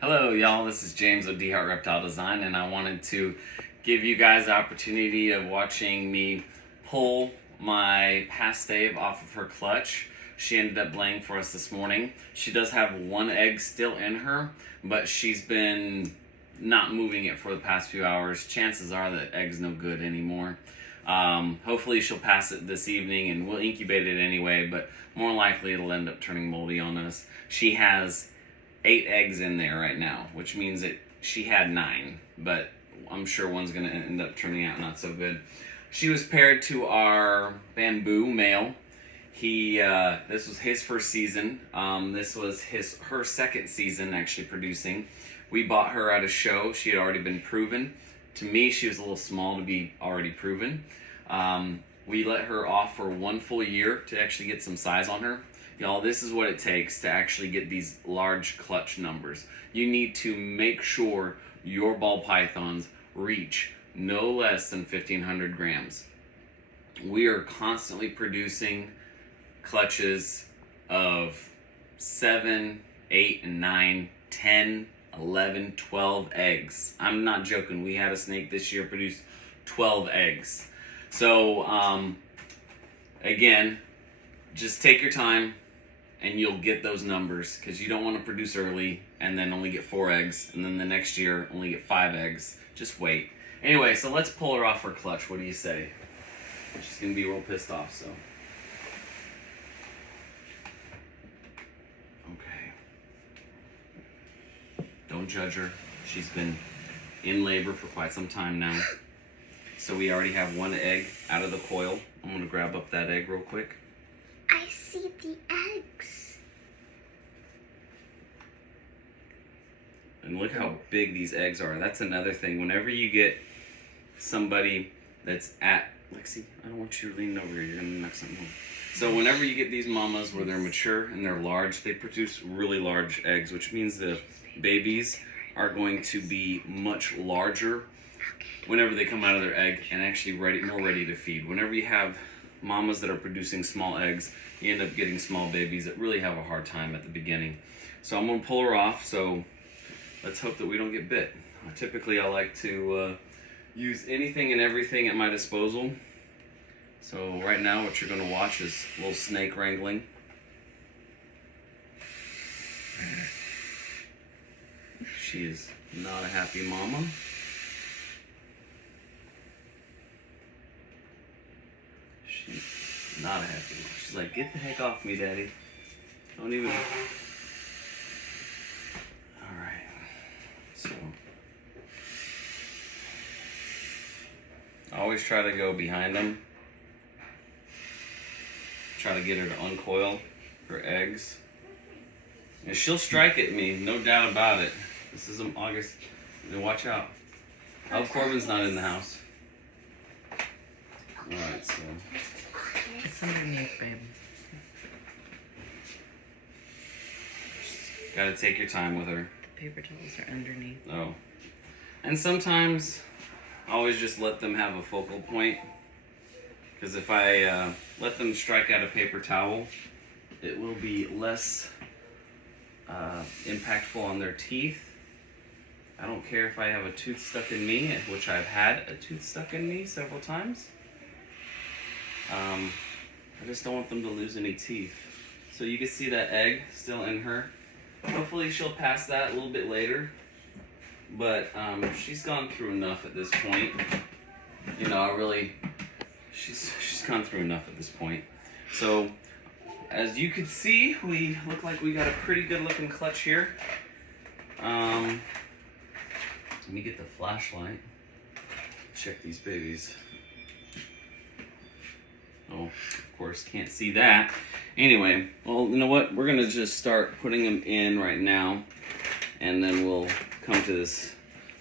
Hello y'all, this is James of D Heart Reptile Design, and I wanted to give you guys the opportunity of watching me pull my Pastave off of her clutch. She ended up laying for us this morning. She does have one egg still in her, but she's been not moving it for the past few hours. Chances are that egg's no good anymore. Hopefully she'll pass it this evening and we'll incubate it anyway, but more likely it'll end up turning moldy on us. She has 8 eggs in there right now, which means that she had 9, but I'm sure one's going to end up turning out not so good. She was paired to our bamboo male. This was his first season. This was her second season actually producing. We bought her at a show. She had already been proven. To me, she was a little small to be already proven. We let her off for 1 full year to actually get some size on her. Y'all, this is what it takes to actually get these large clutch numbers. You need to make sure your ball pythons reach no less than 1,500 grams. We are constantly producing clutches of 7, 8, and 9, 10, 11, 12 eggs. I'm not joking. We had a snake this year produce 12 eggs. So, again, just take your time and you'll get those numbers, because you don't want to produce early and then only get 4 eggs, and then the next year only get 5 eggs. Just wait. Anyway, so let's pull her off her clutch. What do you say? She's going to be real pissed off, so. Okay. Don't judge her. She's been in labor for quite some time now. So we already have 1 egg out of the coil. I'm going to grab up that egg real quick. I see the eggs. And look how big these eggs are. That's another thing. Whenever you get somebody that's at... Lexi, I don't want you to lean over here. You're going to knock something over. So whenever you get these mamas where they're mature and they're large, they produce really large eggs, which means the babies are going to be much larger whenever they come out of their egg and actually more ready to feed. Whenever you have mamas that are producing small eggs, you end up getting small babies that really have a hard time at the beginning. So I'm going to pull her off, so let's hope that we don't get bit. Typically I like to use anything and everything at my disposal. So right now what you're going to watch is a little snake wrangling. She is not a happy mama. She's not a happy mama. She's like, get the heck off me, Daddy. Don't even... Alright. So... I always try to go behind them. Try to get her to uncoil her eggs. And she'll strike at me, no doubt about it. This is August. Watch out. Oh, Corbin's not in the house. Alright, so... It's underneath, babe. Gotta take your time with her. The paper towels are underneath. Oh. And sometimes I always just let them have a focal point. Because if I let them strike out a paper towel, it will be less impactful on their teeth. I don't care if I have a tooth stuck in me, which I've had a tooth stuck in me several times. I just don't want them to lose any teeth. So you can see that egg still in her. Hopefully she'll pass that a little bit later. But she's gone through enough at this point. You know, she's gone through enough at this point. So as you can see, we look like we got a pretty good looking clutch here. Let me get the flashlight. Check these babies. Oh, of course, can't see that. Anyway, well, you know what? We're going to just start putting them in right now. And then we'll come to this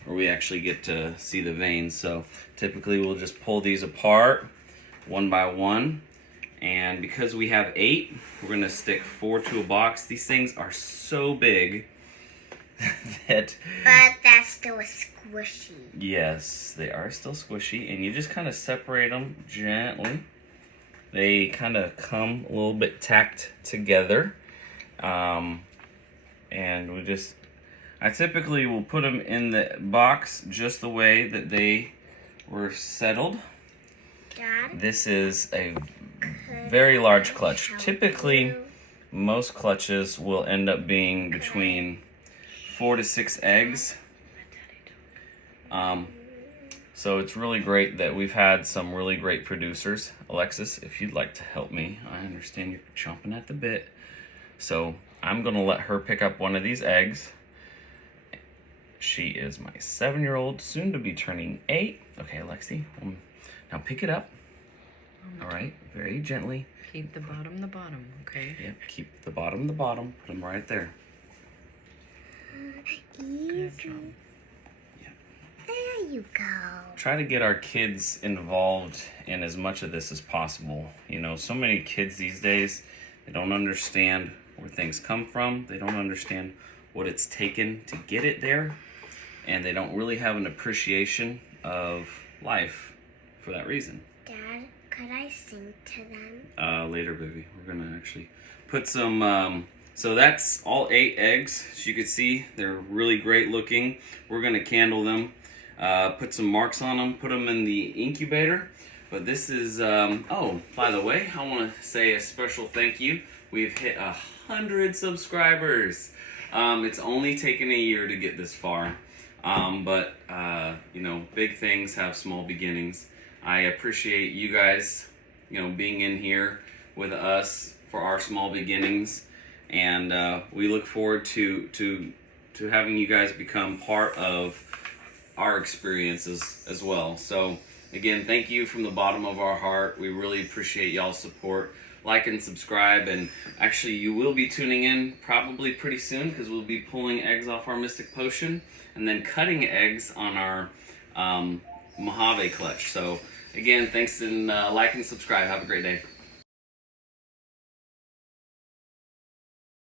where we actually get to see the veins. So typically we'll just pull these apart 1 by 1. And because we have 8, we're going to stick 4 to a box. These things are so big that... But that's still squishy. Yes, they are still squishy. And you just kind of separate them gently. They kind of come a little bit tacked together. And we just I typically will put them in the box just the way that they were settled. Dad, This is a could very large I clutch. help Typically, you? most clutches will end up being between 4 to 6 eggs. So it's really great that we've had some really great producers. Alexis, if you'd like to help me, I understand you're chomping at the bit. So I'm gonna let her pick up one of these eggs. She is my 7-year-old, soon to be turning 8. Okay, Alexi, now pick it up. All right, very gently. Keep the bottom, okay? Yep, keep the bottom. Put them right there. Easy. There you go. Try to get our kids involved in as much of this as possible. You know, so many kids these days, they don't understand where things come from. They don't understand what it's taken to get it there. And they don't really have an appreciation of life for that reason. Dad, could I sing to them? Later, baby. We're gonna actually put some, so that's all 8 eggs. As you can see, they're really great looking. We're gonna candle them. Put some marks on them, put them in the incubator. But this is, oh, by the way, I want to say a special thank you. We've hit 100 subscribers. It's only taken a year to get this far. But you know, big things have small beginnings. I appreciate you guys, you know, being in here with us for our small beginnings. And we look forward to having you guys become part of our experiences as well. So again, thank you from the bottom of our heart. We really appreciate y'all's support. Like and subscribe, and actually you will be tuning in probably pretty soon because we'll be pulling eggs off our Mystic Potion and then cutting eggs on our Mojave clutch. So again, thanks, and like and subscribe. Have a great day.